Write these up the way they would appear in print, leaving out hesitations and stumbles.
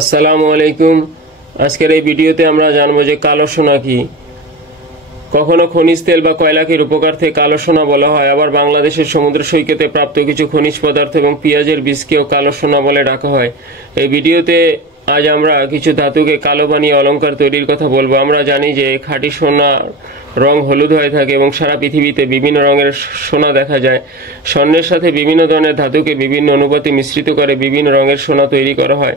আসসালামু আলাইকুম। আজকের এই ভিডিওতে আমরা জানবো যে কালো সোনা কি। কখনো খনিজ তেল বা কয়লাকে রূপকার্থে কালো সোনা বলা হয়, আবার বাংলাদেশের সমুদ্র সৈকতে প্রাপ্ত কিছু খনিজ পদার্থ এবং পেঁয়াজের বীজকেও কালো সোনা বলে ডাকা হয়। এই ভিডিওতে আজ আমরা কিছু ধাতুকে কালো বানিয়ে অলংকার তৈরির কথা বলবো। আমরা জানি যে খাঁটি সোনার রং হলুদ হয়ে থাকে এবং সারা পৃথিবীতে বিভিন্ন রঙের সোনা দেখা যায়। স্বর্ণের সাথে বিভিন্ন ধরনের ধাতুকে বিভিন্ন অনুপাতে মিশ্রিত করে বিভিন্ন রঙের সোনা তৈরি করা হয়।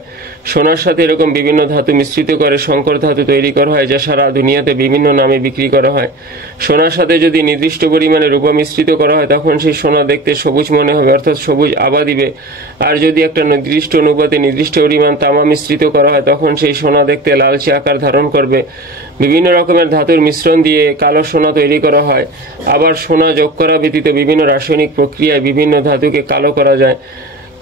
সোনার সাথে এরকম বিভিন্ন ধাতু মিশ্রিত করে সংকর ধাতু তৈরি করা হয়, যা সারা দুনিয়াতে বিভিন্ন নামে বিক্রি করা হয়। সোনার সাথে যদি নির্দিষ্ট পরিমাণে রূপা মিশ্রিত করা হয়, তখন সেই সোনা দেখতে সবুজ মনে হবে, অর্থাৎ সবুজ আভা দিবে। আর যদি একটা নির্দিষ্ট অনুপাতে নির্দিষ্ট পরিমাণ তামা মিশ্রিত করা হয়, তখন সেই সোনা দেখতে লালচে আকার ধারণ করবে। বিভিন্ন রকমের ধাতুর মিশ্রণ দিয়ে কালো সোনা তৈরি করা হয়। আবার সোনা যোগ করা ব্যতীত বিভিন্ন রাসায়নিক প্রক্রিয়ায় বিভিন্ন ধাতুকে কালো করা যায়।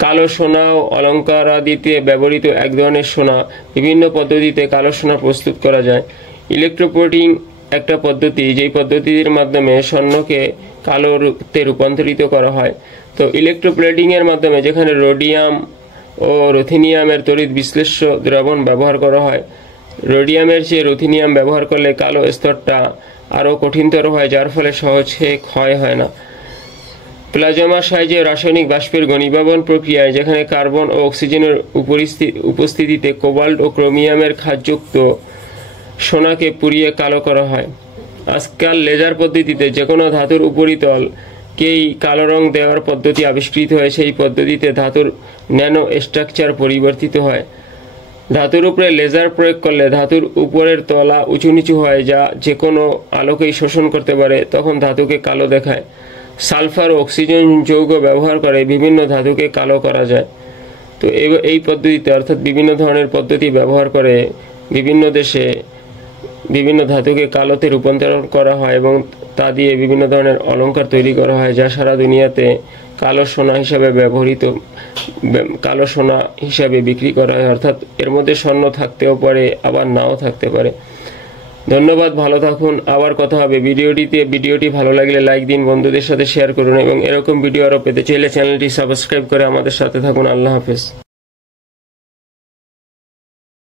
কালো সোনা ও অলঙ্কার আদিতে ব্যবহৃত এক ধরনের সোনা। বিভিন্ন পদ্ধতিতে কালো সোনা প্রস্তুত করা যায়। ইলেকট্রোপ্লেটিং একটা পদ্ধতি, যেই পদ্ধতির মাধ্যমে স্বর্ণকে কালোতে রূপান্তরিত করা হয়। তো ইলেকট্রোপ্লেটিং এর মাধ্যমে যেখানে রোডিয়াম ও রুথেনিয়ামের তড়িৎ বিশ্লেষ্য দ্রবণ ব্যবহার করা হয়, রোডিয়ামের চেয়ে রুথেনিয়াম ব্যবহার করলে কালো স্তরটা আরও কঠিনতর হয়, যার ফলে সহজে ক্ষয় হয় না। প্লাজমা সাইজে রাসায়নিক বাষ্পের ঘনীভবন প্রক্রিয়ায়, যেখানে কার্বন ও অক্সিজেনের উপস্থিতিতে কোবাল্ট ও ক্রোমিয়ামের খাদযুক্ত সোনাকে পুড়িয়ে কালো করা হয়। আজকাল লেজার পদ্ধতিতে যে কোনো ধাতুর উপরিতলকেই কালো রং দেওয়ার পদ্ধতি আবিষ্কৃত হয়েছে। এই পদ্ধতিতে ধাতুর ন্যানো স্ট্রাকচার পরিবর্তিত হয়। ধাতুর উপরে লেজার প্রয়োগ করলে ধাতুর উপরের তলা উঁচু নিচু হয়, যা যে কোনো আলোকেই শোষণ করতে পারে, তখন ধাতুকে কালো দেখায়। সালফার ও অক্সিজেন যৌগ ব্যবহার করে বিভিন্ন ধাতুকে কালো করা যায়। তো এই পদ্ধতিতে, অর্থাৎ বিভিন্ন ধরনের পদ্ধতি ব্যবহার করে বিভিন্ন দেশে বিভিন্ন ধাতুকে কালোতে রূপান্তরণ করা হয় এবং তা দিয়ে বিভিন্ন ধরনের অলংকার তৈরি করা হয়, যা সারা দুনিয়াতে কালো সোনা হিসাবে কালো সোনা হিসাবে বিক্রি করা হয়। অর্থাৎ এর মধ্যে স্বর্ণ থাকতেও পারে, আবার নাও থাকতে পারে। ধন্যবাদ, ভালো থাকুন। আবার কথা হবে ভিডিওটি ভালো লাগলে লাইক দিন, বন্ধুদের সাথে শেয়ার করুন এবং এরকম ভিডিও আরও পেতে চাইলে চ্যানেলটি সাবস্ক্রাইব করে আমাদের সাথে থাকুন। আল্লাহ হাফেজ।